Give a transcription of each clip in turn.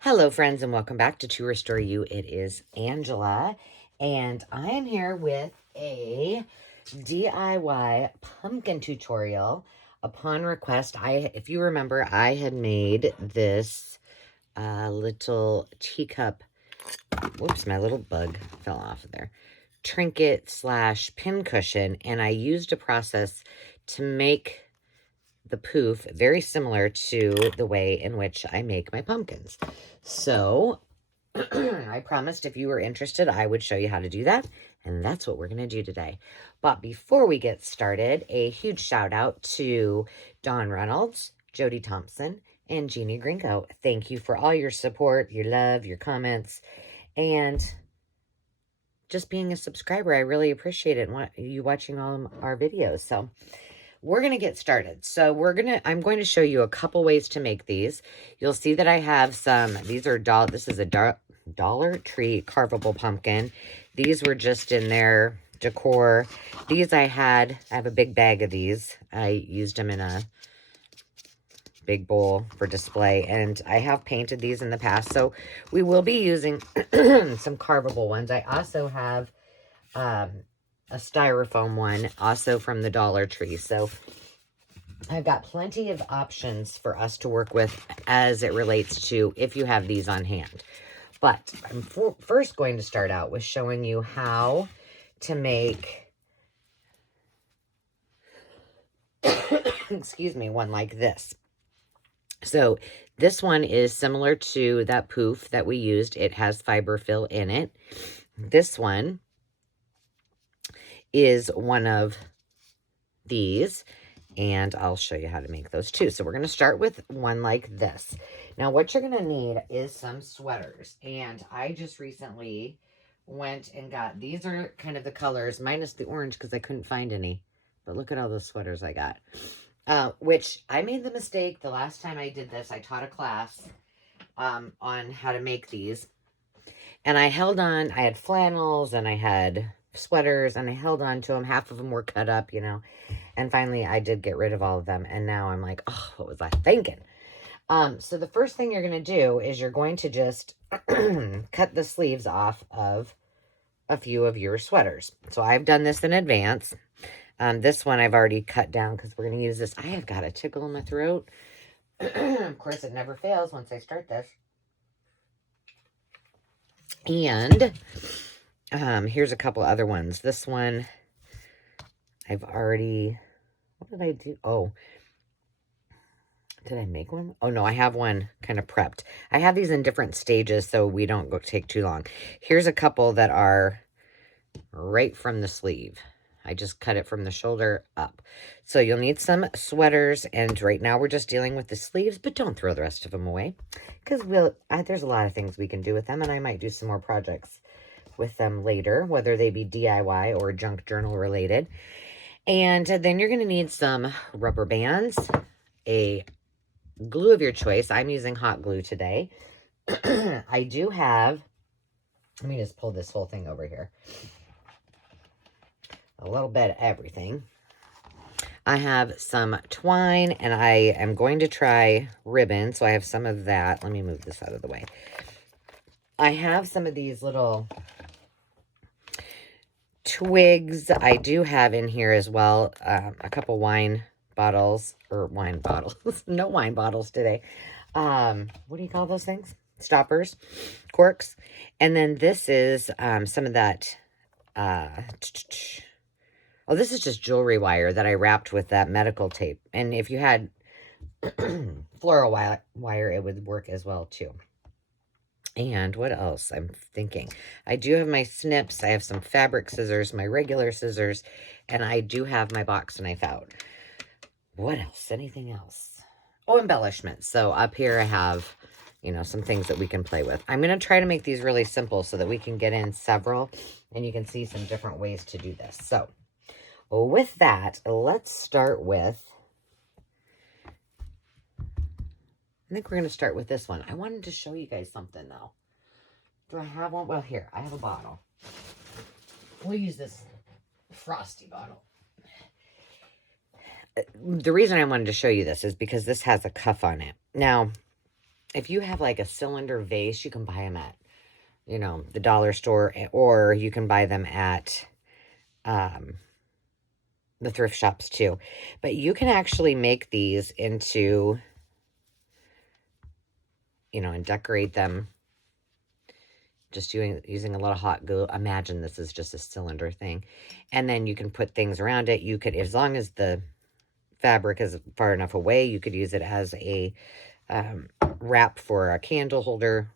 Hello, friends, and welcome back to Restore You. It is Angela, and I am here with a DIY pumpkin tutorial. Upon request, if you remember, I had made this little teacup. Whoops, my little bug fell off of there. Trinket / pin cushion, and I used a process to make the poof very similar to the way in which I make my pumpkins. So I promised if you were interested, I would show you how to do that. And that's what we're going to do today. But before we get started, a huge shout out to Dawn Reynolds, Jody Thompson, and Jeannie Gringo. Thank you for all your support, your love, your comments, and just being a subscriber. I really appreciate it. You watching all of our videos. So we're going to get started. So I'm going to show you a couple ways to make these. You'll see that I have this is a Dollar Tree carvable pumpkin. These were just in their decor. These I have a big bag of these. I used them in a big bowl for display, and I have painted these in the past. So we will be using some carvable ones. I also have a styrofoam one, also from the Dollar Tree. So I've got plenty of options for us to work with as it relates to if you have these on hand. But I'm first going to start out with showing you how to make, excuse me, one like this. So this one is similar to that poof that we used. It has fiber fill in it. This one is one of these, and I'll show you how to make those too. So we're going to start with one like this. Now what you're going to need is some sweaters, and I just recently went and got, these are kind of the colors minus the orange because I couldn't find any, but look at all those sweaters I got. Which I made the mistake the last time I did this. I taught a class on how to make these, and I had flannels and I had sweaters, and I held on to them. Half of them were cut up, and finally I did get rid of all of them, and now I'm like, oh, what was I thinking? So the first thing you're going to do is you're going to just cut the sleeves off of a few of your sweaters. So I've done this in advance. This one I've already cut down because we're going to use this. I have got a tickle in my throat. Of course, it never fails once I start this. And here's a couple other ones. This one, I've already, what did I do? Oh, did I make one? Oh, no, I have one kind of prepped. I have these in different stages so we don't take too long. Here's a couple that are right from the sleeve. I just cut it from the shoulder up. So you'll need some sweaters, and right now we're just dealing with the sleeves, but don't throw the rest of them away because there's a lot of things we can do with them, and I might do some more projects with them later, whether they be DIY or junk journal related. And then you're going to need some rubber bands, a glue of your choice. I'm using hot glue today. I do have, let me just pull this whole thing over here. A little bit of everything. I have some twine, and I am going to try ribbon, so I have some of that. Let me move this out of the way. I have some of these little twigs. I do have in here as well a couple wine bottles, no wine bottles today. What do you call those things? Stoppers, corks. And then this is some of that, oh, this is just jewelry wire that I wrapped with that medical tape. And if you had floral wire, it would work as well too. And what else? I'm thinking. I do have my snips. I have some fabric scissors, my regular scissors, and I do have my box knife out. What else? Anything else? Oh, embellishments. So up here I have, some things that we can play with. I'm going to try to make these really simple so that we can get in several, and you can see some different ways to do this. So with that, let's start with, I think we're going to start with this one. I wanted to show you guys something, though. Do I have one? Well, here, I have a bottle. We'll use this frosty bottle. The reason I wanted to show you this is because this has a cuff on it. Now, if you have like a cylinder vase, you can buy them at, you know, the dollar store, or you can buy them at the thrift shops too. But you can actually make these into, you know, and decorate them just using a little hot glue. Imagine this is just a cylinder thing. And then you can put things around it. You could, as long as the fabric is far enough away, you could use it as a wrap for a candle holder,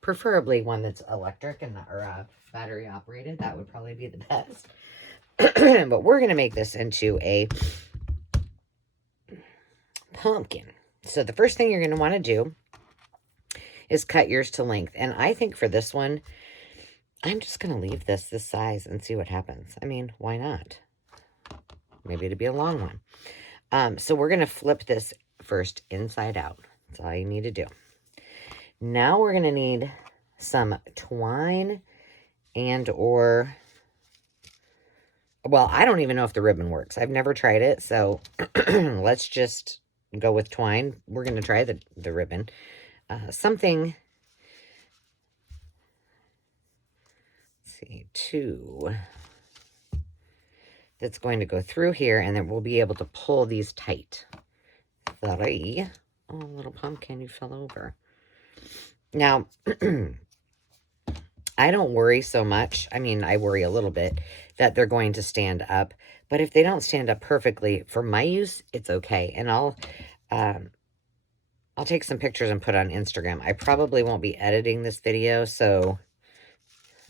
preferably one that's electric and or battery operated. That would probably be the best. But we're going to make this into a pumpkin. So the first thing you're going to want to do is cut yours to length. And I think for this one, I'm just going to leave this size and see what happens. I mean, why not? Maybe it'll be a long one. So we're going to flip this first inside out. That's all you need to do. Now we're going to need some twine and or, well, I don't even know if the ribbon works. I've never tried it, so let's just go with twine. We're going to try the ribbon. Something, let's see, 2 that's going to go through here, and then we'll be able to pull these tight. 3. Oh, little pumpkin, you fell over. Now, I don't worry so much. I mean, I worry a little bit that they're going to stand up. But if they don't stand up perfectly, for my use, it's okay. And I'll take some pictures and put on Instagram. I probably won't be editing this video, so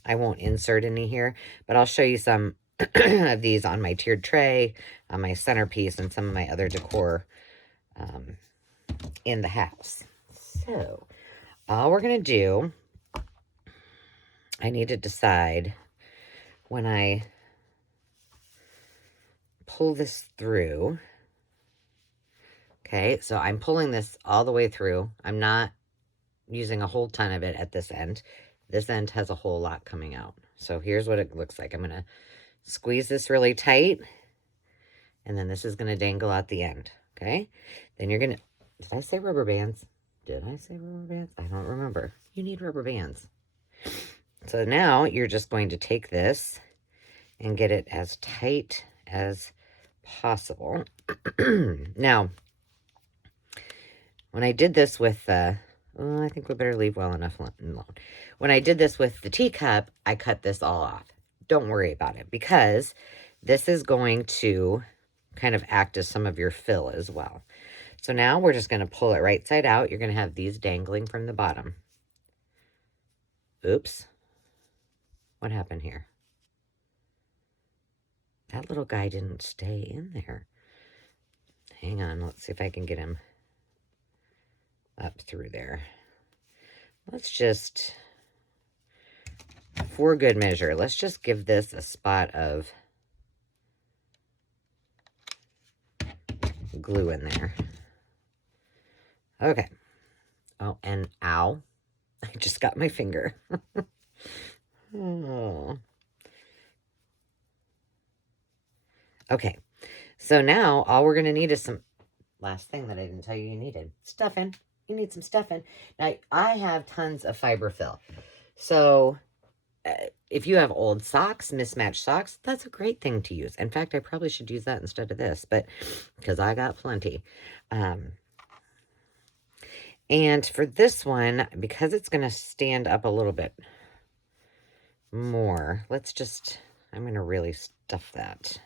I won't insert any here. But I'll show you some of these on my tiered tray, on my centerpiece, and some of my other decor in the house. So, all we're going to do, I need to decide when I pull this through. Okay, so I'm pulling this all the way through. I'm not using a whole ton of it at this end. This end has a whole lot coming out. So here's what it looks like. I'm going to squeeze this really tight, and then this is going to dangle out the end. Okay, then you're going to, did I say rubber bands? Did I say rubber bands? I don't remember. You need rubber bands. So now you're just going to take this and get it as tight as possible. Now, when I did this with, I think we better leave well enough alone. When I did this with the teacup, I cut this all off. Don't worry about it, because this is going to kind of act as some of your fill as well. So now we're just going to pull it right side out. You're going to have these dangling from the bottom. Oops. What happened here? That little guy didn't stay in there. Hang on. Let's see if I can get him up through there. Let's just, for good measure, let's just give this a spot of glue in there. Okay. Oh, and ow. I just got my finger. Oh. Okay. So now all we're going to need is some, last thing that I didn't tell you needed, stuffing. You need some stuffing. Now, I have tons of fiberfill. So if you have old socks, mismatched socks, that's a great thing to use. In fact, I probably should use that instead of this, but because I got plenty. And for this one, because it's going to stand up a little bit more, let's just, I'm going to really stuff that.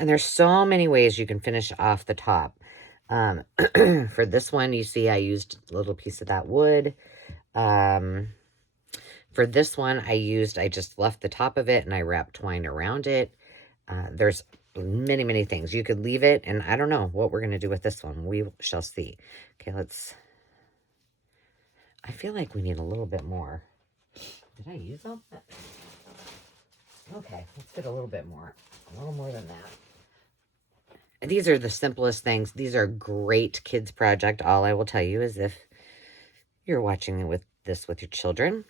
And there's so many ways you can finish off the top. For this one, you see I used a little piece of that wood. For this one, I just left the top of it and I wrapped twine around it. There's many, many things. You could leave it, and I don't know what we're going to do with this one. We shall see. Okay, I feel like we need a little bit more. Did I use all that? Okay, let's get a little bit more. A little more than that. These are the simplest things. These are great kids project. All I will tell you is if you're watching this with your children,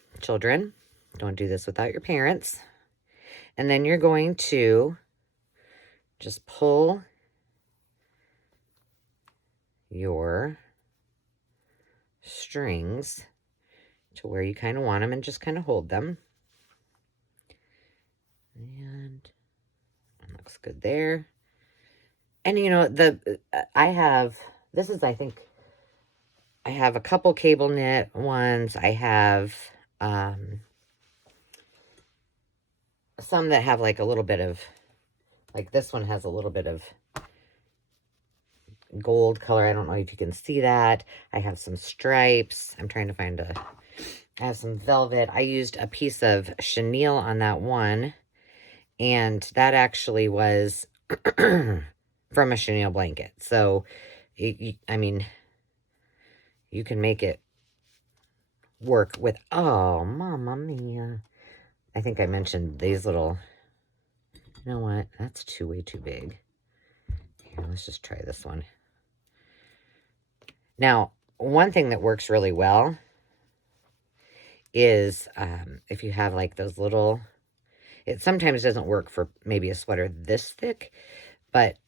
don't do this without your parents. And then you're going to just pull your strings to where you kind of want them and just kind of hold them. And that looks good there. And you know, I have, this is, I think, I have a couple cable knit ones. I have some that have like a little bit of, like this one has a little bit of gold color. I don't know if you can see that. I have some stripes. I'm trying to find I have some velvet. I used a piece of chenille on that one, and that actually was from a chenille blanket. So, I mean, you can make it work with, oh, mamma mia. I think I mentioned these little, you know what? That's way too big. Here, let's just try this one. Now, one thing that works really well is if you have like those little, it sometimes doesn't work for maybe a sweater this thick, but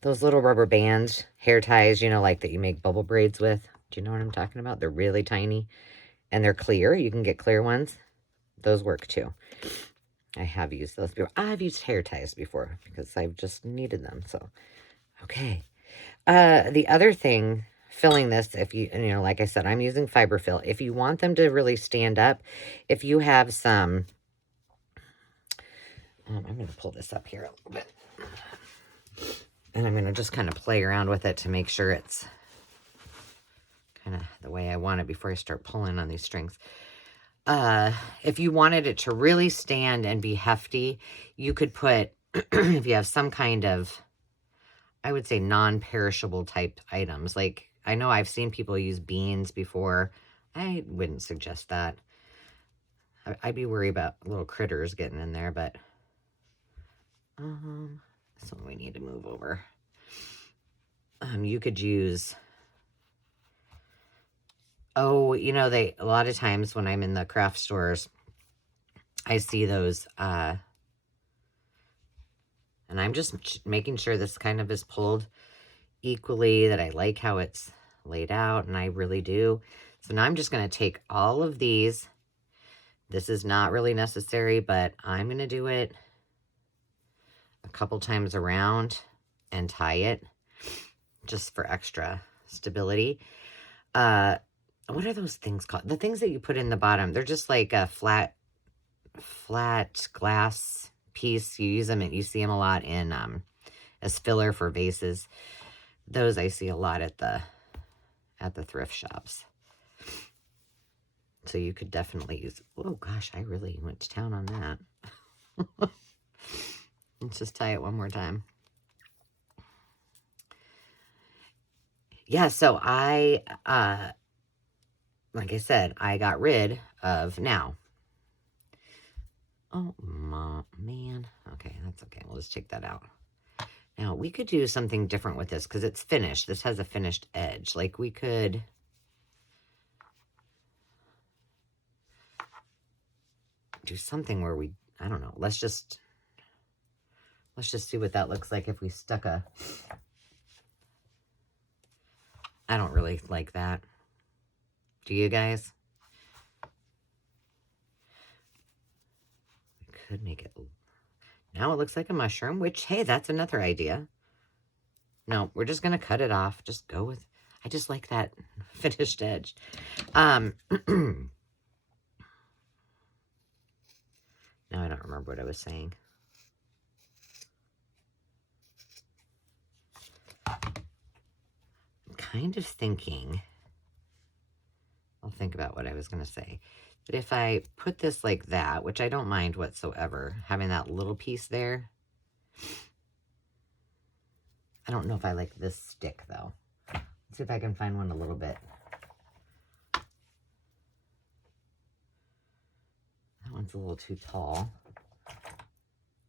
those little rubber bands, hair ties, you know, like that you make bubble braids with. Do you know what I'm talking about? They're really tiny and they're clear. You can get clear ones. Those work too. I have used those before. I've used hair ties before because I've just needed them. So, okay. The other thing, filling this, if you know, like I said, I'm using fiber fill. If you want them to really stand up, if you have some, I'm going to pull this up here a little bit. And I'm going to just kind of play around with it to make sure it's kind of the way I want it before I start pulling on these strings. If you wanted it to really stand and be hefty, you could put, if you have some kind of, I would say non-perishable type items. Like, I know I've seen people use beans before. I wouldn't suggest that. I'd be worried about little critters getting in there, but that's what we need to move over. You could use, oh, you know, a lot of times when I'm in the craft stores, I see those, and I'm just making sure this kind of is pulled equally, that I like how it's laid out, and I really do. So now I'm just going to take all of these. This is not really necessary, but I'm going to do it a couple times around and tie it just for extra stability. What are those things called? The things that you put in the bottom. They're just like a flat glass piece. You use them and you see them a lot in as filler for vases. Those I see a lot at the thrift shops. So you could definitely use, oh gosh, I really went to town on that. Let's just tie it one more time. Yeah, so I, like I said, I got rid of now. Oh, man. Okay, that's okay. We'll just take that out. Now, we could do something different with this because it's finished. This has a finished edge. Like, we could do something where we, I don't know. Let's just see what that looks like if we stuck a, I don't really like that. Do you guys? We could make it, now it looks like a mushroom, which, hey, that's another idea. No, we're just going to cut it off. Just go with, I just like that finished edge. Now I don't remember what I was saying. I'm kind of thinking, I'll think about what I was going to say. But if I put this like that, which I don't mind whatsoever, having that little piece there. I don't know if I like this stick, though. Let's see if I can find one a little bit. That one's a little too tall.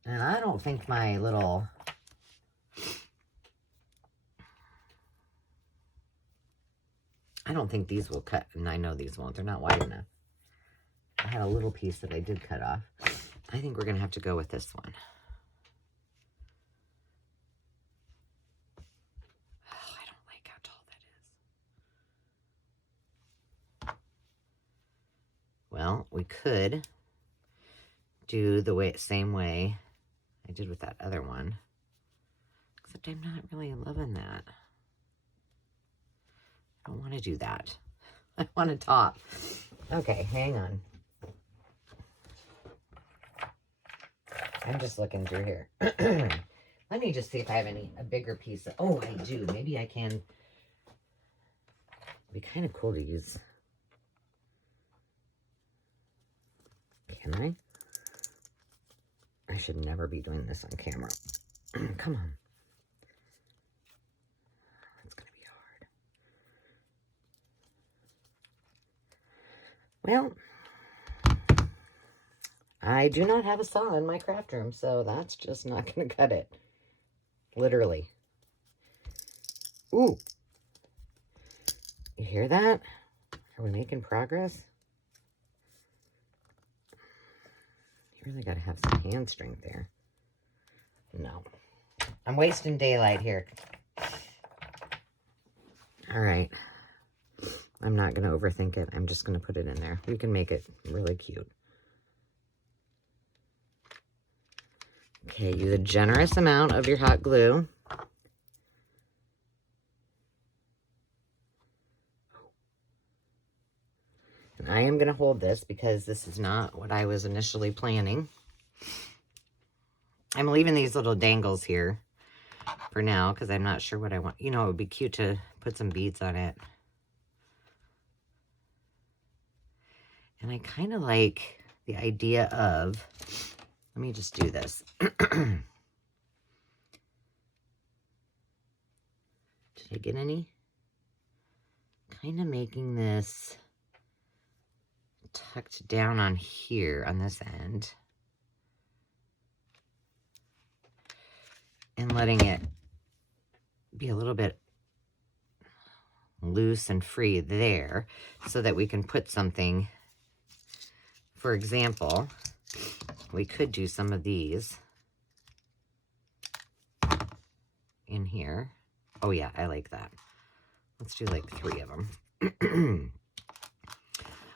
And I don't think my little... I don't think these will cut, and I know these won't. They're not wide enough. I had a little piece that I did cut off. I think we're going to have to go with this one. Oh, I don't like how tall that is. Well, we could do the same way I did with that other one. Except I'm not really loving that. I don't want to do that. I want a top. Okay, hang on. I'm just looking through here. Let me just see if I have a bigger piece. Oh, I do. Maybe I can. It'd be kind of cool to use. Can I? I should never be doing this on camera. Come on. That's going to be hard. Well, I do not have a saw in my craft room, so that's just not going to cut it. Literally. Ooh. You hear that? Are we making progress? You really got to have some hand strength there. No. I'm wasting daylight here. All right. I'm not going to overthink it. I'm just going to put it in there. We can make it really cute. Okay, use a generous amount of your hot glue. And I am going to hold this because this is not what I was initially planning. I'm leaving these little dangles here for now because I'm not sure what I want. You know, it would be cute to put some beads on it. And I kind of like the idea of, let me just do this. Did I get any? Kind of making this tucked down on here on this end. And letting it be a little bit loose and free there so that we can put something. For example, we could do some of these in here. Oh yeah, I like that. Let's do like 3 of them.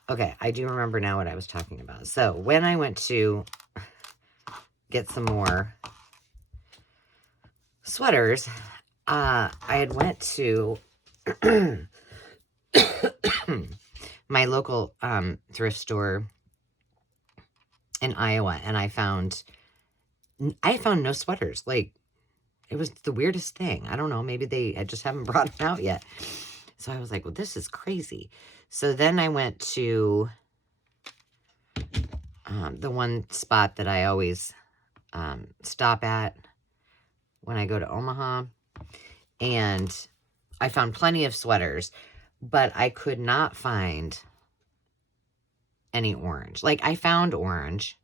Okay, I do remember now what I was talking about. So when I went to get some more sweaters, I had went to my local thrift store in Iowa, and I found no sweaters. Like, it was the weirdest thing. I don't know, maybe I just haven't brought them out yet. So I was like, well, this is crazy. So then I went to the one spot that I always stop at when I go to Omaha, and I found plenty of sweaters, but I could not find any orange. Like, I found orange,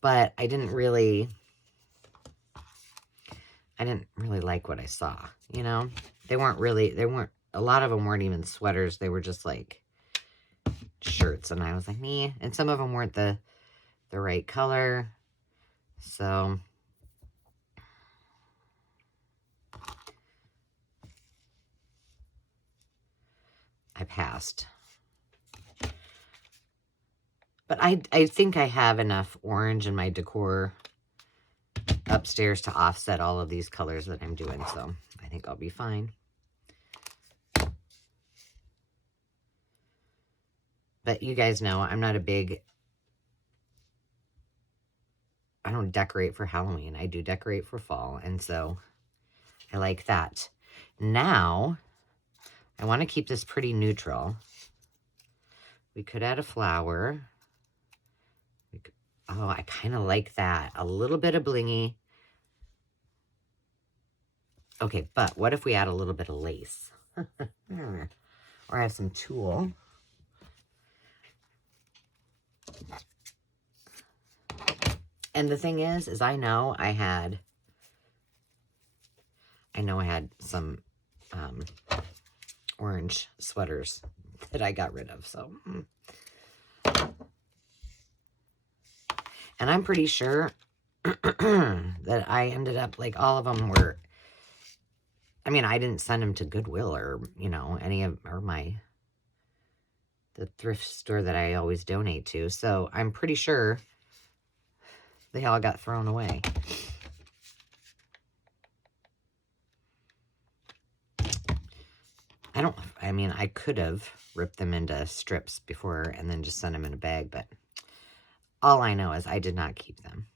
but I didn't really like what I saw, you know? A lot of them weren't even sweaters. They were just like shirts, and I was like, meh. And some of them weren't the right color. So I passed. But I think I have enough orange in my decor upstairs to offset all of these colors that I'm doing. So I think I'll be fine. But you guys know I'm not I don't decorate for Halloween. I do decorate for fall. And so I like that. Now, I want to keep this pretty neutral. We could add a flower. Oh, I kind of like that. A little bit of blingy. Okay, but what if we add a little bit of lace? Or I have some tulle. And the thing is I know I had some orange sweaters that I got rid of. So, and I'm pretty sure that I ended up, like, all of them were, I mean, I didn't send them to Goodwill or, you know, or my the thrift store that I always donate to. So I'm pretty sure they all got thrown away. I mean, I could have ripped them into strips before and then just sent them in a bag, but all I know is I did not keep them.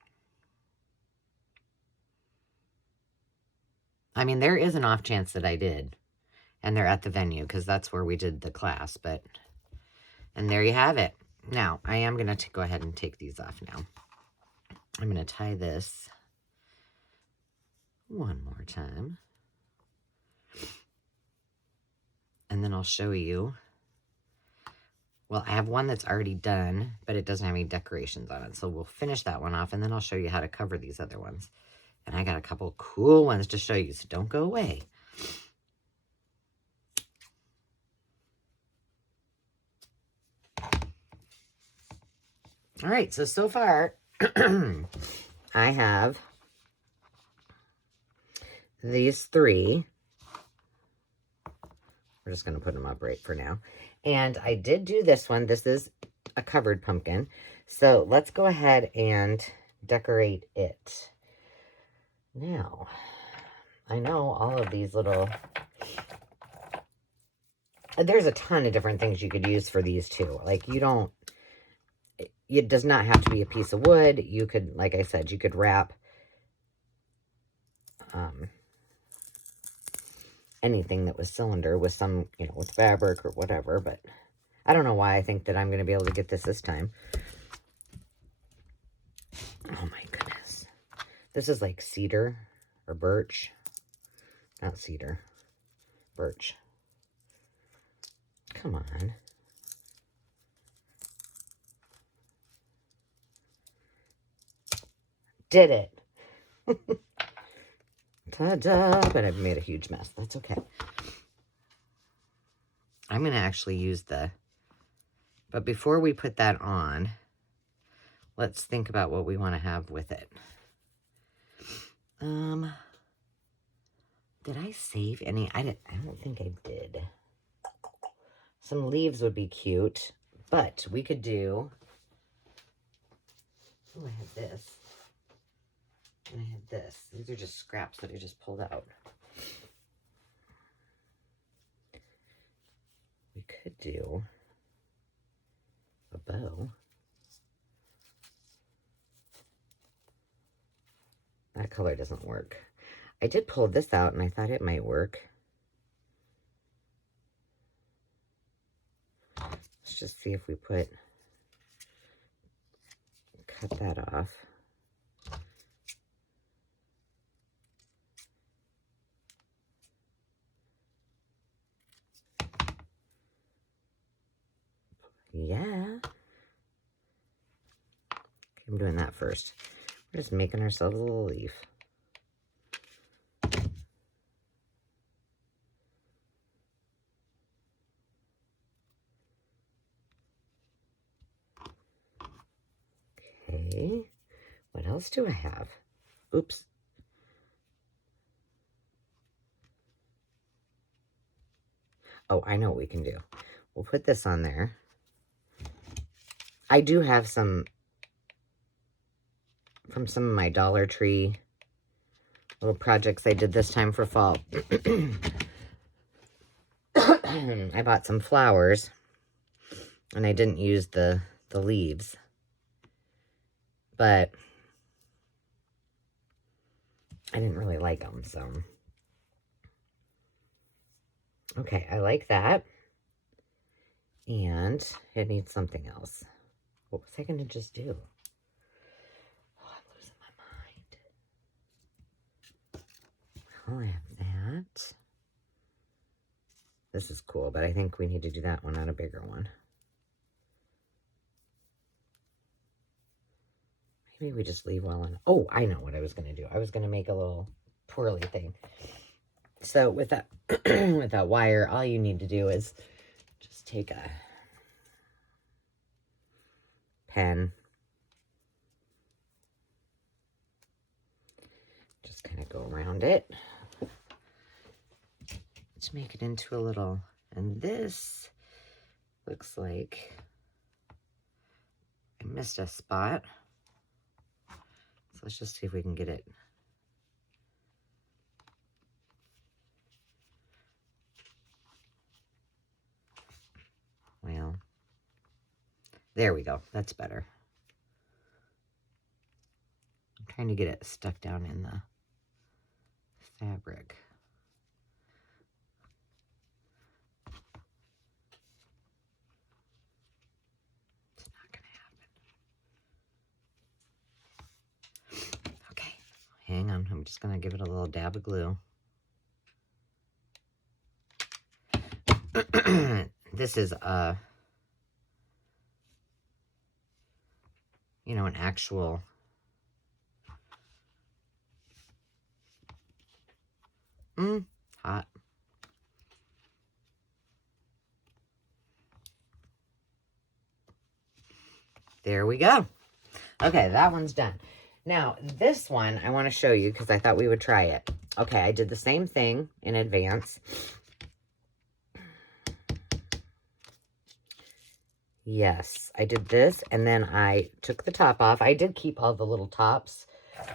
I mean, there is an off chance that I did, and they're at the venue because that's where we did the class, but, and there you have it. Now, I am going to go ahead and take these off now. I'm going to tie this one more time. And then I'll show you. Well, I have one that's already done, but it doesn't have any decorations on it. So we'll finish that one off, and then I'll show you how to cover these other ones. And I got a couple cool ones to show you, so don't go away. All right, so far, I have these three. We're just going to put them up right for now. And I did do this one. This is a covered pumpkin. So let's go ahead and decorate it. Now, I know all of these little... There's a ton of different things you could use for these too. Like, you don't... It does not have to be a piece of wood. You could, like I said, you could wrap anything that was cylinder with some, you know, with fabric or whatever. But I don't know why I think that I'm going to be able to get this time. Oh my goodness. This is like cedar or birch. Not cedar. Birch. Come on. Did it. Ta-da! But I've made a huge mess. That's okay. I'm going to actually use the... But before we put that on, let's think about what we want to have with it. Did I save any? I don't think I did. Some leaves would be cute, but we could do... Oh, I had this. And I had this. These are just scraps that I just pulled out. We could do a bow. That color doesn't work. I did pull this out and I thought it might work. Let's just see if we cut that off. Yeah. Okay, I'm doing that first. We're just making ourselves a little leaf. Okay. What else do I have? Oops. Oh, I know what we can do. We'll put this on there. I do have some from some of my Dollar Tree little projects I did this time for fall. I bought some flowers, and I didn't use the leaves. But I didn't really like them, so... Okay, I like that. And it needs something else. What was I going to just do? Oh, I'm losing my mind. Well, I have that. This is cool, but I think we need to do that one, not a bigger one. Maybe we just leave well enough. Oh, I know what I was going to do. I was going to make a little twirly thing. So with that, with that wire, all you need to do is just take a pen. Just kind of go around it. To make it into a little, and this Looks like I missed a spot. So let's just see if we can get it. Well, there we go. That's better. I'm trying to get it stuck down in the fabric. It's not going to happen. Okay, hang on. I'm just going to give it a little dab of glue. This is you know, an actual hot. There we go. Okay, that one's done. Now, this one I want to show you because I thought we would try it. Okay, I did the same thing in advance. Yes, I did this, and then I took the top off. I did keep all the little tops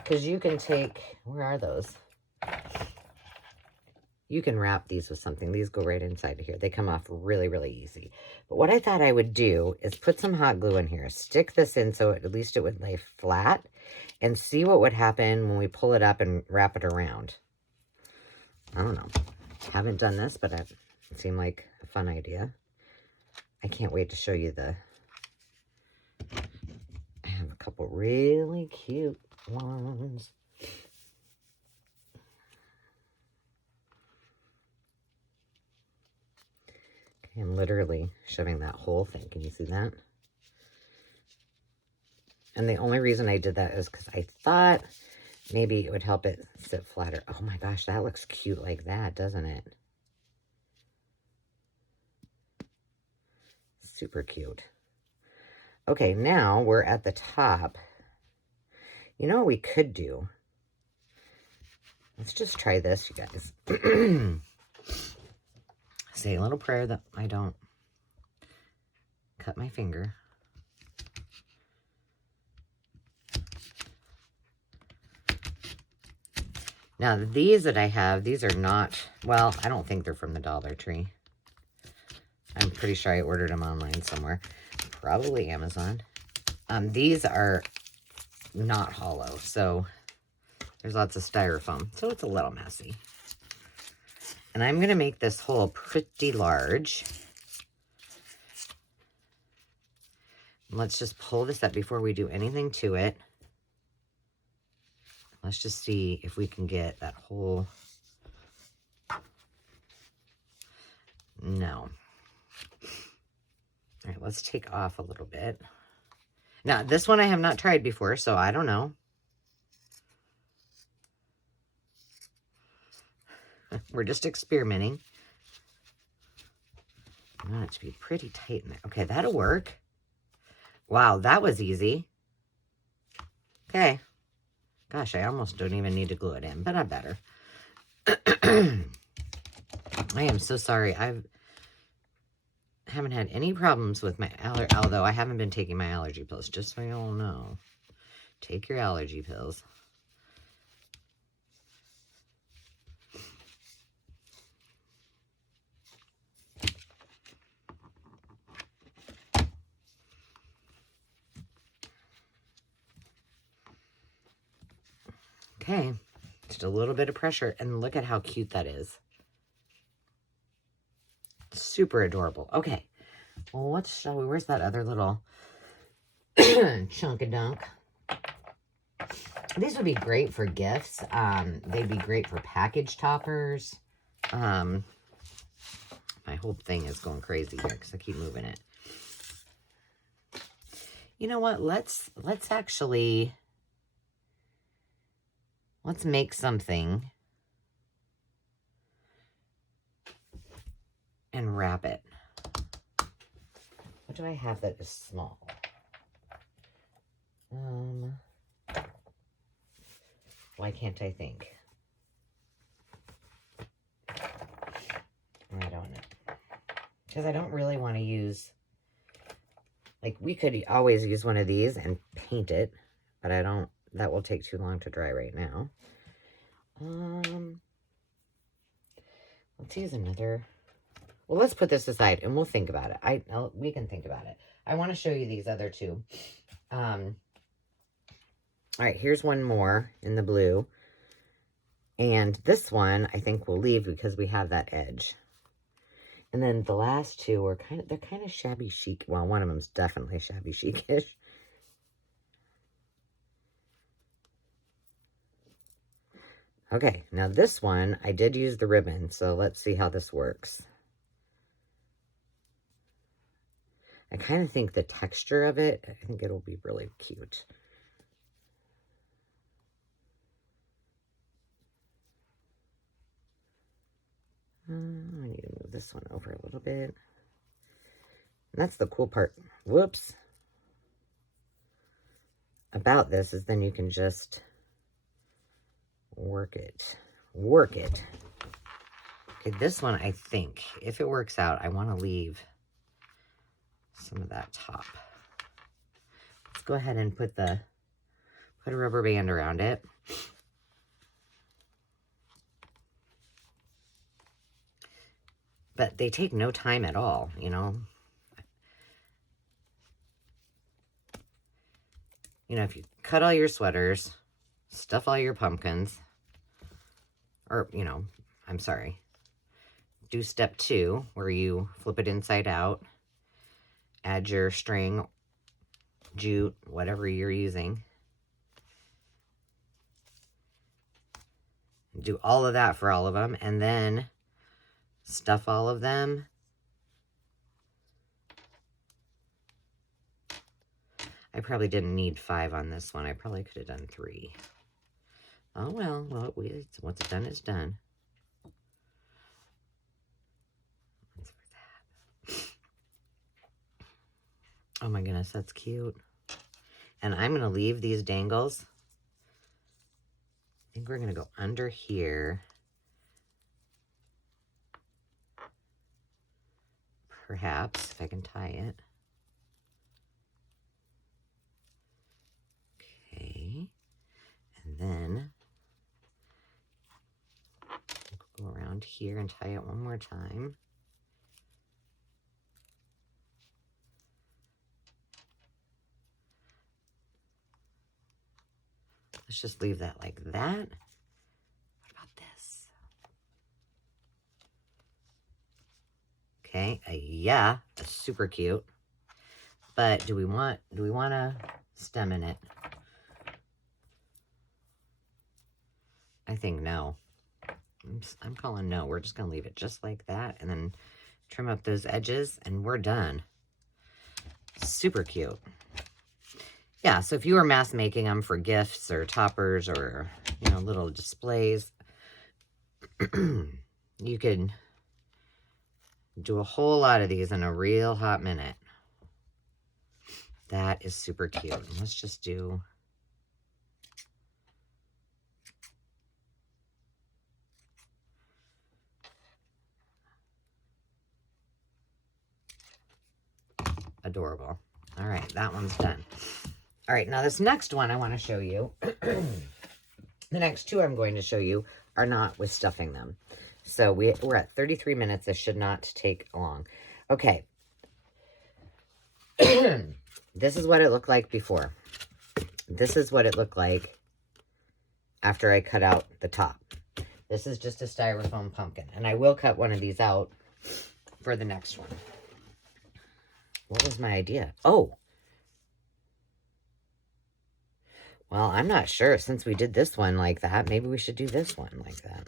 because you can take, where are those? You can wrap these with something. These go right inside of here. They come off really, really easy. But what I thought I would do is put some hot glue in here, stick this in so at least it would lay flat, and see what would happen when we pull it up and wrap it around. I don't know. Haven't done this, but it seemed like a fun idea. I can't wait to show you the... I have a couple really cute ones. Okay, I'm literally shoving that whole thing. Can you see that? And the only reason I did that is because I thought maybe it would help it sit flatter. Oh my gosh, that looks cute like that, doesn't it? Super cute. Okay, now we're at the top. You know what we could do? Let's just try this, you guys. Say a little prayer that I don't cut my finger. Now, these that I have, these are not, well, I don't think they're from the Dollar Tree. I'm pretty sure I ordered them online somewhere. Probably Amazon. These are not hollow, so there's lots of styrofoam. So it's a little messy. And I'm going to make this hole pretty large. Let's just pull this up before we do anything to it. Let's just see if we can get that hole. No. All right, let's take off a little bit. Now, this one I have not tried before, so I don't know. We're just experimenting. I want it to be pretty tight in there. Okay, that'll work. Wow, that was easy. Okay. Gosh, I almost don't even need to glue it in, but I better. I am so sorry. I haven't had any problems with my allergy, although I haven't been taking my allergy pills, just so you all know. Take your allergy pills. Okay, just a little bit of pressure, and look at how cute that is. Super adorable. Okay, well, where's that other little chunk of dunk? These would be great for gifts. They'd be great for package toppers. My whole thing is going crazy here because I keep moving it. You know what? Let's make something and wrap it. What do I have that is small? Why can't I think? I don't know. Because I don't really want to use Like, we could always use one of these and paint it, but I don't, that will take too long to dry right now. Let's use another. Well, let's put this aside and we'll think about it. We can think about it. I want to show you these other two. All right, here's one more in the blue. And this one, I think we'll leave because we have that edge. And then the last two are they're kind of shabby chic. Well, one of them's definitely shabby chic-ish. Okay, now this one, I did use the ribbon, so let's see how this works. I kind of think the texture of it, I think it'll be really cute. I need to move this one over a little bit. And that's the cool part. Whoops. About this is then you can just work it. Work it. Okay, this one, I think, if it works out, I want to leave some of that top. Let's go ahead and put a rubber band around it. But they take no time at all, you know. You know, if you cut all your sweaters, stuff all your pumpkins, or, you know, I'm sorry, do step 2, where you flip it inside out, add your string, jute, whatever you're using. Do all of that for all of them, and then stuff all of them. I probably didn't need 5 on this one. I probably could have done 3. Oh, well, what's done is done. Oh my goodness, that's cute. And I'm going to leave these dangles. I think we're going to go under here. Perhaps, if I can tie it. Okay. And then go around here and tie it one more time. Let's just leave that like that. What about this? Okay, yeah, that's super cute. But do we want a stem in it? I think no. I'm calling no. We're just gonna leave it just like that and then trim up those edges and we're done. Super cute. Yeah, so if you were mass making them for gifts or toppers or, you know, little displays, you could do a whole lot of these in a real hot minute. That is super cute. Let's just do adorable. All right, that one's done. All right, now this next one I want to show you, the next 2 I'm going to show you are not with stuffing them. So we're at 33 minutes. This should not take long. Okay. This is what it looked like before. This is what it looked like after I cut out the top. This is just a styrofoam pumpkin. And I will cut one of these out for the next one. What was my idea? Oh. Well, I'm not sure. Since we did this one like that, maybe we should do this one like that.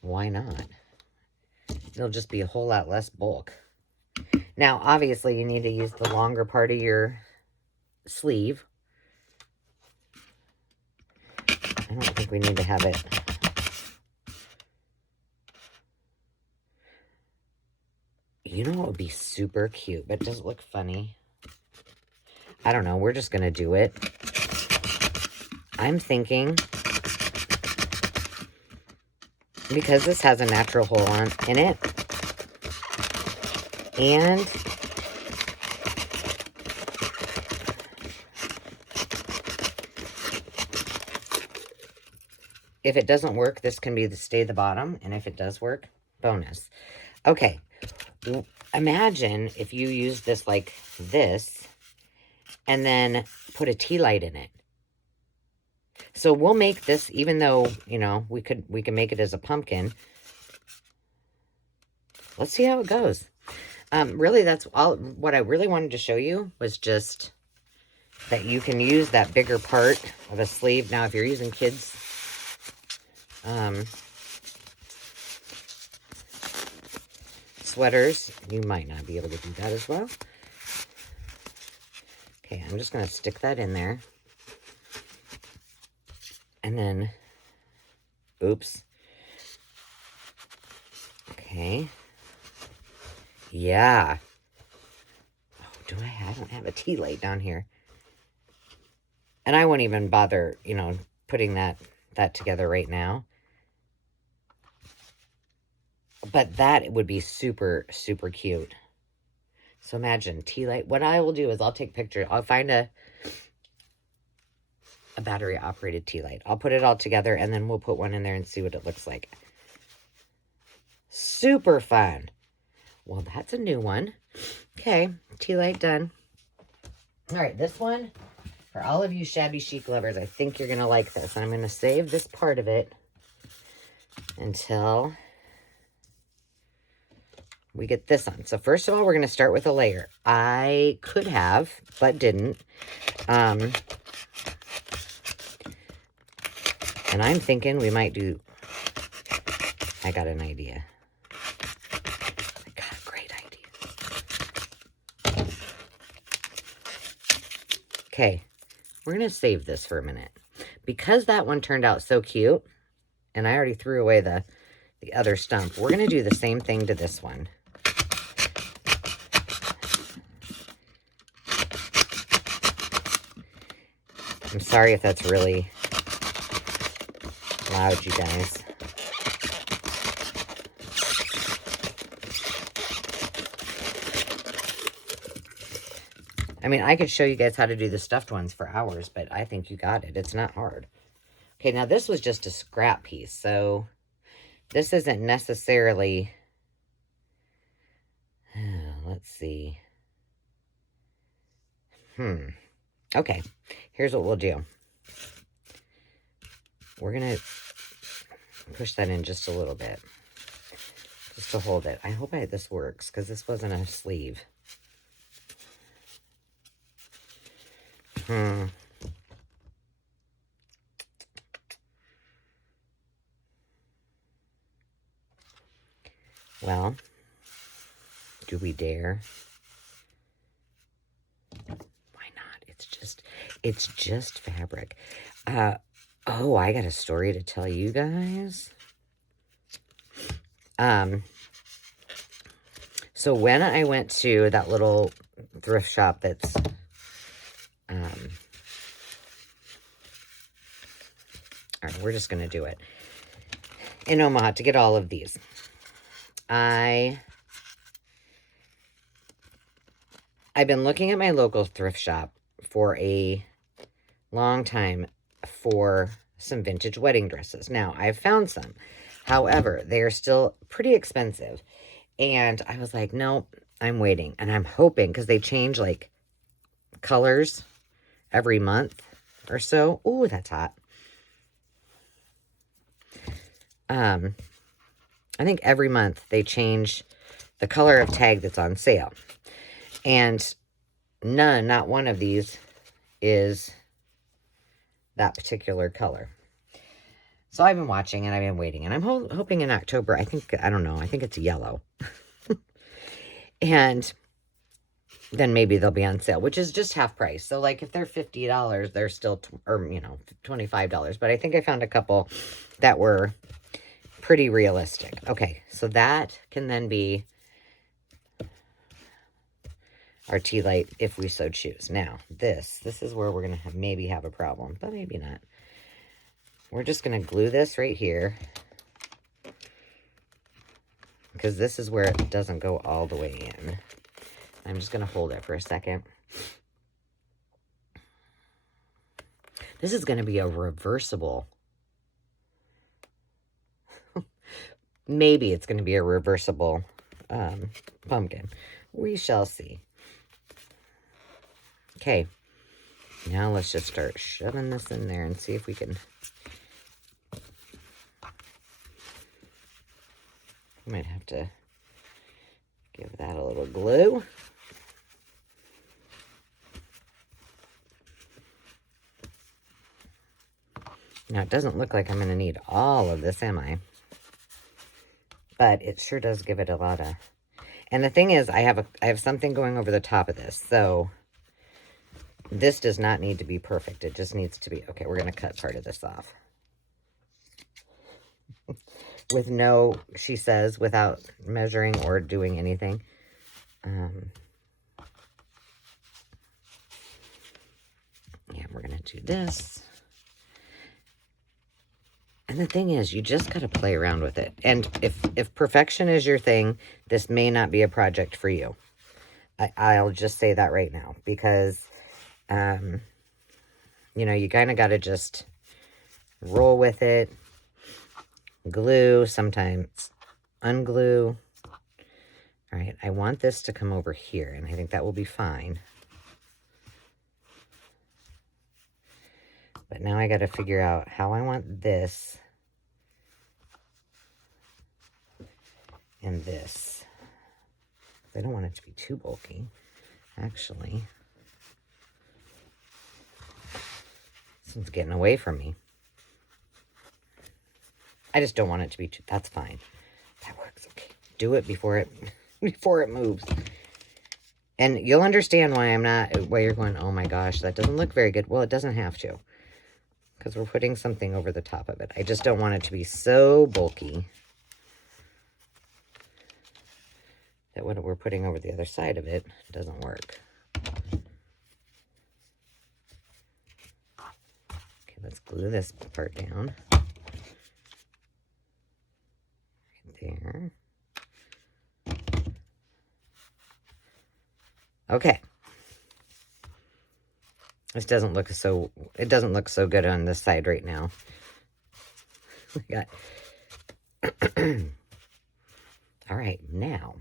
Why not? It'll just be a whole lot less bulk. Now, obviously, you need to use the longer part of your sleeve. I don't think we need to have it. You know what would be super cute, but does it look funny? I don't know. We're just going to do it. I'm thinking, because this has a natural hole in it, and if it doesn't work, this can be stay the bottom. And if it does work, bonus. Okay. Imagine if you use this like this and then put a tea light in it. So we'll make this, even though, you know, we can make it as a pumpkin. Let's see how it goes. Really, that's all. What I really wanted to show you was just that you can use that bigger part of a sleeve. Now, if you're using kids, sweaters, you might not be able to do that as well. Okay, I'm just going to stick that in there. And then, oops. Okay. Yeah. Oh, I don't have a tea light down here. And I won't even bother, you know, putting that together right now. But that would be super, super cute. So imagine tea light. What I will do is I'll take pictures. I'll find a battery operated tea light. I'll put it all together and then we'll put one in there and see what it looks like. Super fun. Well, that's a new one. Okay, tea light done. All right, this one, for all of you shabby chic lovers, I think you're going to like this. And I'm going to save this part of it until we get this on. So first of all, we're going to start with a layer. I could have, but didn't. And I'm thinking we might do, I got an idea. Okay, we're going to save this for a minute. Because that one turned out so cute, and I already threw away the other stump, we're going to do the same thing to this one. I'm sorry if that's really loud, you guys. I mean, I could show you guys how to do the stuffed ones for hours, but I think you got it. It's not hard. Okay, now this was just a scrap piece, so this isn't necessarily... let's see. Okay, here's what we'll do. We're going to push that in just a little bit, just to hold it. I hope this works, because this wasn't a sleeve. Well, do we dare? Why not? It's just fabric. Oh, I got a story to tell you guys. So when I went to that little thrift shop that's, all right, we're just going to do it in Omaha to get all of these. I've been looking at my local thrift shop for a long time for some vintage wedding dresses. Now, I've found some. However, they are still pretty expensive. And I was like, no, I'm waiting. And I'm hoping, because they change, like, colors every month or so. Ooh, that's hot. I think every month they change the color of tag that's on sale. And not one of these is that particular color. So I've been watching and I've been waiting. And I'm hoping in October, I think it's yellow. And then maybe they'll be on sale, which is just half price. So, like, if they're $50, they're still, $25. But I think I found a couple that were pretty realistic. Okay, so that can then be our tea light if we so choose. Now, this is where we're going to maybe have a problem, but maybe not. We're just going to glue this right here, because this is where it doesn't go all the way in. I'm just going to hold it for a second. This is going to be a reversible maybe it's going to be a reversible pumpkin. We shall see. Okay, now let's just start shoving this in there and see if we can. Might have to give that a little glue. Now, it doesn't look like I'm going to need all of this, am I? But it sure does give it a lot of... And the thing is, I have something going over the top of this, so this does not need to be perfect. It just needs to be... Okay, we're going to cut part of this off. With no, she says, without measuring or doing anything. Yeah, we're going to do this. And the thing is, you just got to play around with it. And if perfection is your thing, this may not be a project for you. I'll just say that right now. Because, you know, you kind of got to just roll with it. Glue, sometimes unglue. All right, I want this to come over here, and I think that will be fine. But now I got to figure out how I want this and this. I don't want it to be too bulky, actually. This one's getting away from me. I just don't want it to be too... That's fine. That works. Okay. Do it before it moves. And you'll understand why why you're going, oh my gosh, that doesn't look very good. Well, it doesn't have to. Because we're putting something over the top of it. I just don't want it to be so bulky that what we're putting over the other side of it doesn't work. Okay, let's glue this part down. There. Okay. This doesn't look so, it doesn't look so good on this side right now. We got, all right, now.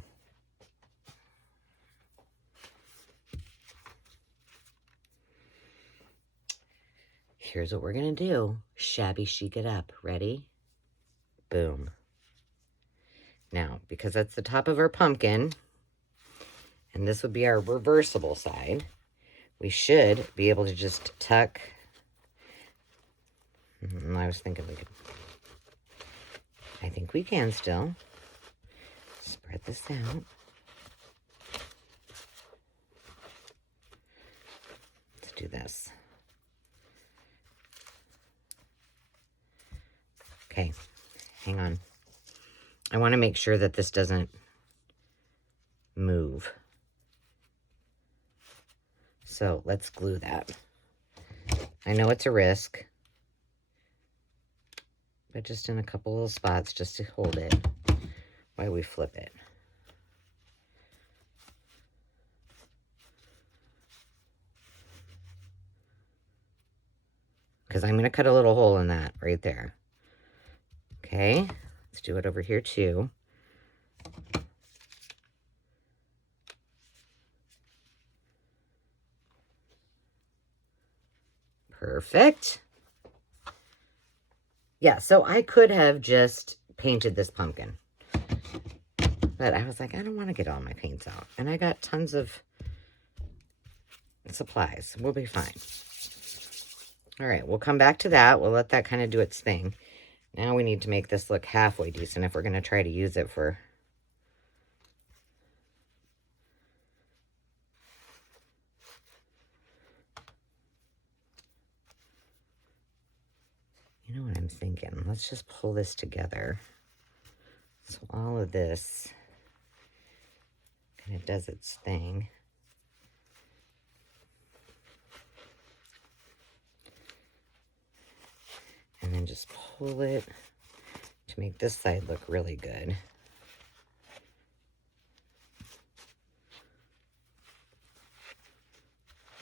Here's what we're going to do. Shabby chic it up. Ready? Boom. Now, because that's the top of our pumpkin, and this would be our reversible side, we should be able to just tuck. I was thinking we could. I think we can still. Spread this out. Let's do this. Okay, hang on. I want to make sure that this doesn't move. So let's glue that. I know it's a risk, but just in a couple little spots just to hold it while we flip it. Because I'm going to cut a little hole in that right there. Okay, let's do it over here too. Perfect. Yeah, so I could have just painted this pumpkin. But I was like, I don't want to get all my paints out. And I got tons of supplies. We'll be fine. All right, we'll come back to that. We'll let that kind of do its thing. Now we need to make this look halfway decent if we're going to try to use it for... You know what I'm thinking? Let's just pull this together. So all of this kind of does its thing. And then just pull it to make this side look really good.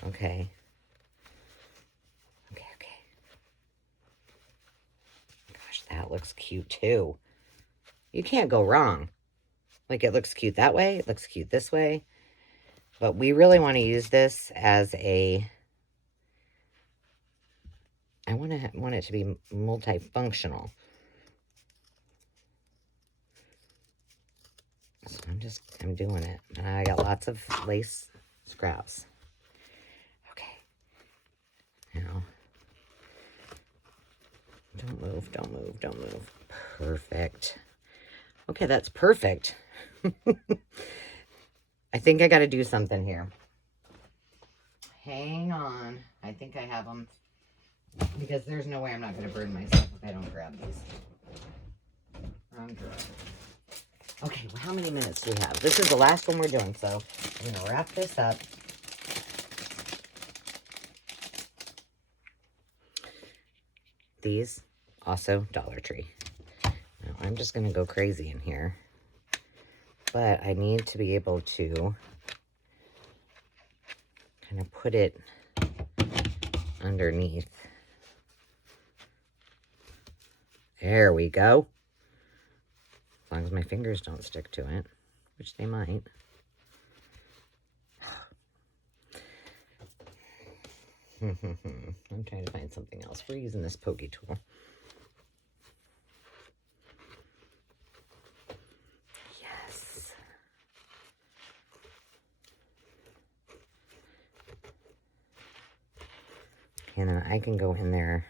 Okay. Okay. Gosh, that looks cute too. You can't go wrong. Like, it looks cute that way. It looks cute this way. But we really want to use this as a... I want it to be multifunctional. So I'm doing it. And I got lots of lace scraps. Okay. Now, don't move, don't move, don't move. Perfect. Okay, that's perfect. I think I got to do something here. Hang on. I think I have them. Because there's no way I'm not going to burn myself if I don't grab these. Wrong drawer. Okay, well, how many minutes do we have? This is the last one we're doing, so I'm going to wrap this up. These, also Dollar Tree. Now, I'm just going to go crazy in here. But I need to be able to kind of put it underneath. There we go. As long as my fingers don't stick to it, which they might. I'm trying to find something else. We're using this pokey tool. Yes. And then I can go in there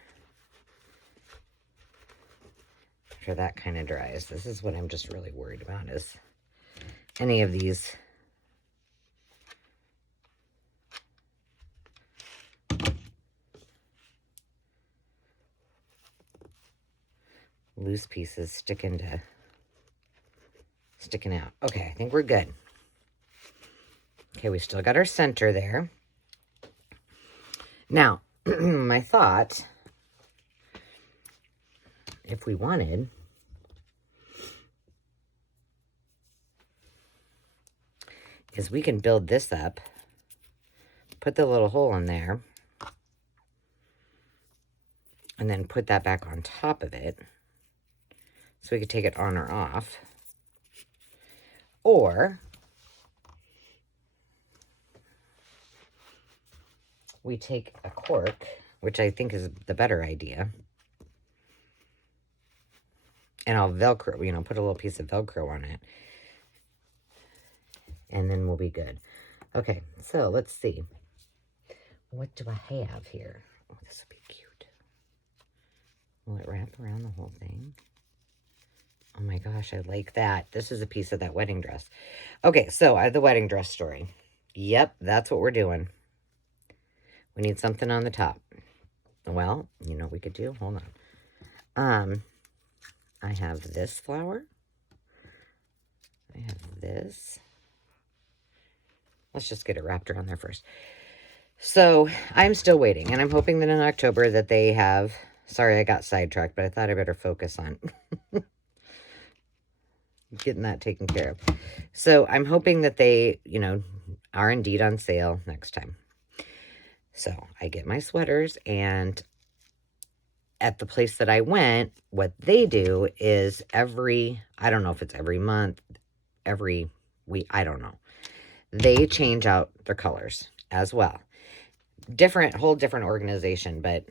after that kind of dries. This is what I'm just really worried about, is any of these loose pieces sticking out. Okay, I think we're good. Okay, we still got our center there. Now, my thought, if we wanted, is we can build this up, put the little hole in there, and then put that back on top of it, so we could take it on or off. Or we take a cork, which I think is the better idea, and I'll Velcro, you know, put a little piece of Velcro on it, and then we'll be good. Okay, so let's see. What do I have here? Oh, this would be cute. Will it wrap around the whole thing? Oh my gosh, I like that. This is a piece of that wedding dress. Okay, so I have the wedding dress story. Yep, that's what we're doing. We need something on the top. Well, you know what we could do? Hold on. I have this flower. I have this. Let's just get it wrapped around there first. So I'm still waiting, and I'm hoping that in October that they have... Sorry, I got sidetracked, but I thought I better focus on getting that taken care of. So I'm hoping that they, you know, are indeed on sale next time. So I get my sweaters, and at the place that I went, what they do is I don't know if it's every month, every week, I don't know. They change out their colors as well. Whole different organization, but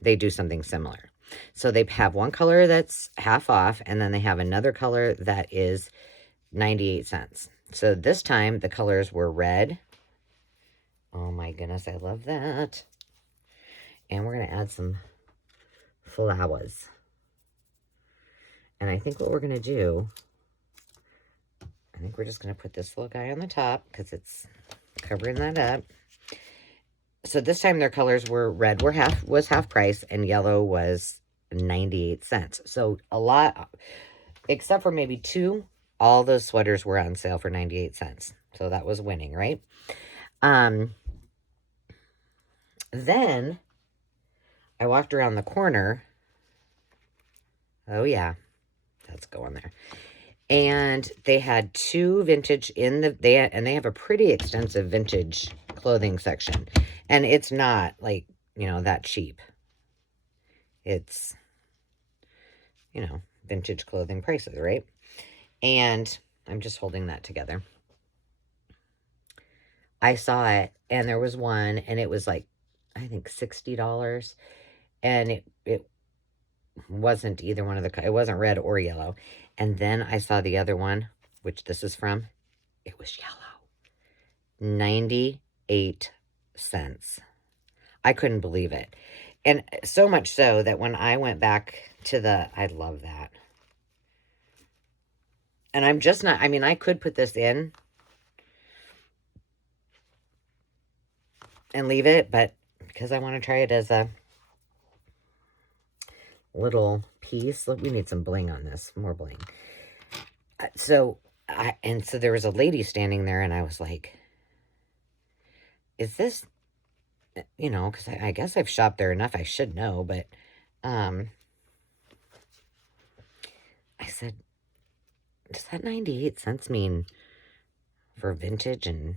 they do something similar. So they have one color that's half off, and then they have another color that is 98 cents. So this time the colors were red. Oh my goodness, I love that. And we're going to add some flowers. And I think what we're going to do, I think we're just going to put this little guy on the top because it's covering that up. So this time their colors were red was half price, and yellow was 98 cents. So a lot, except for maybe two, all those sweaters were on sale for 98 cents. So that was winning, right? Then I walked around the corner. Oh yeah, that's going there. And they had two vintage they have a pretty extensive vintage clothing section. And it's not like, you know, that cheap. It's, you know, vintage clothing prices, right? And I'm just holding that together. I saw it, and there was one, and it was like, I think $60. And it wasn't either one of the, it wasn't red or yellow. And then I saw the other one, which this is from. It was yellow. 98 cents. I couldn't believe it. And so much so that when I went back to I love that. And I'm just not, I mean, I could put this in and leave it, but because I want to try it as a little piece, look, we need some bling on this, more bling. So there was a lady standing there, and I was like, is this, you know, because I guess I've shopped there enough, I should know, but I said, does that 98 cents mean for vintage and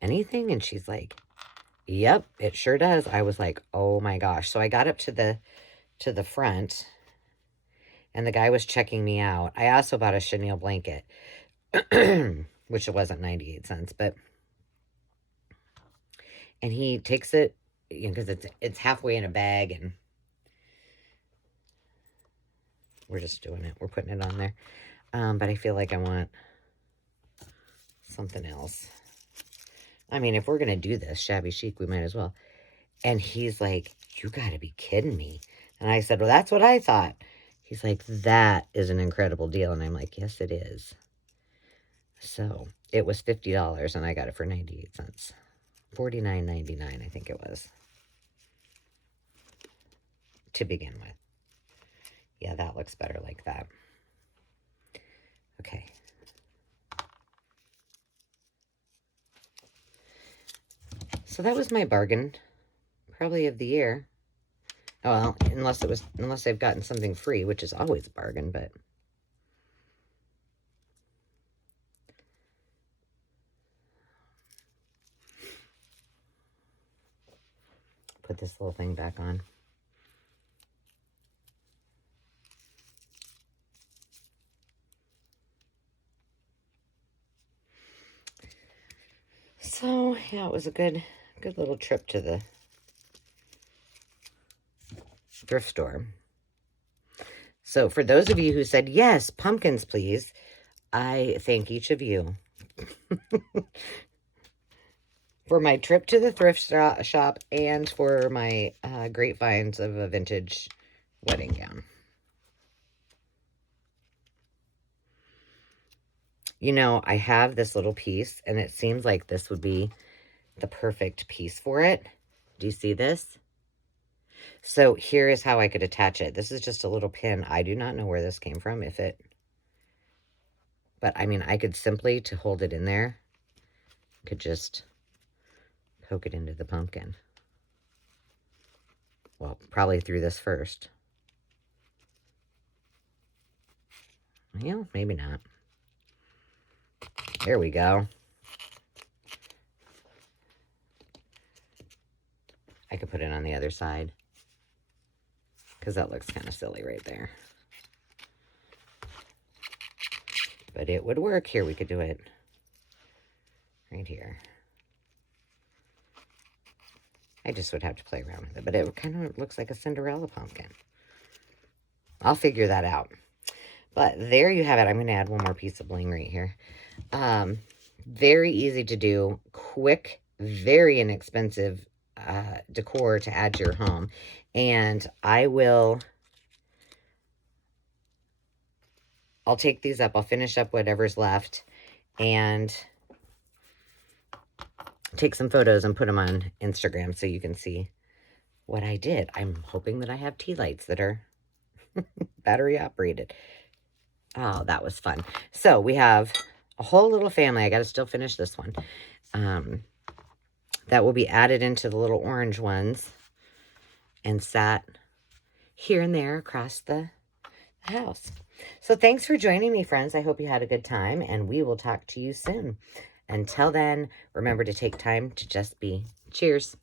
anything? And she's like, yep, it sure does. I was like, oh my gosh. So I got up to the front, and the guy was checking me out. I also bought a chenille blanket, which it wasn't 98 cents, but, and he takes it, you know, because it's halfway in a bag, and we're just doing it. We're putting it on there. But I feel like I want something else. I mean, if we're going to do this shabby chic, we might as well. And he's like, you got to be kidding me. And I said, well, that's what I thought. He's like, that is an incredible deal. And I'm like, yes, it is. So it was $50, and I got it for 98 cents. $49.99, I think it was. To begin with. Yeah, that looks better like that. Okay. So that was my bargain, probably of the year. Oh, well, unless I've gotten something free, which is always a bargain, but put this little thing back on. So, yeah, it was a good little trip to the thrift store. So, for those of you who said, yes, pumpkins, please, I thank each of you for my trip to the thrift shop and for my great finds of a vintage wedding gown. You know, I have this little piece, and it seems like this would be the perfect piece for it. Do you see this? So here is how I could attach it. This is just a little pin. I do not know where this came from, but I mean, I could simply, to hold it in there, could just poke it into the pumpkin. Well, probably through this first. Yeah, maybe not. There we go. I could put it on the other side, because that looks kind of silly right there. But it would work. Here, we could do it right here. I just would have to play around with it, but it kind of looks like a Cinderella pumpkin. I'll figure that out. But there you have it. I'm going to add one more piece of bling right here. Very easy to do, quick, very inexpensive decor to add to your home. And I'll take these up. I'll finish up whatever's left and take some photos and put them on Instagram so you can see what I did. I'm hoping that I have tea lights that are battery operated. Oh, that was fun. So we have a whole little family. I got to still finish this one. That will be added into the little orange ones and sat here and there across the house. So thanks for joining me, friends. I hope you had a good time, and we will talk to you soon. Until then, remember to take time to just be. Cheers.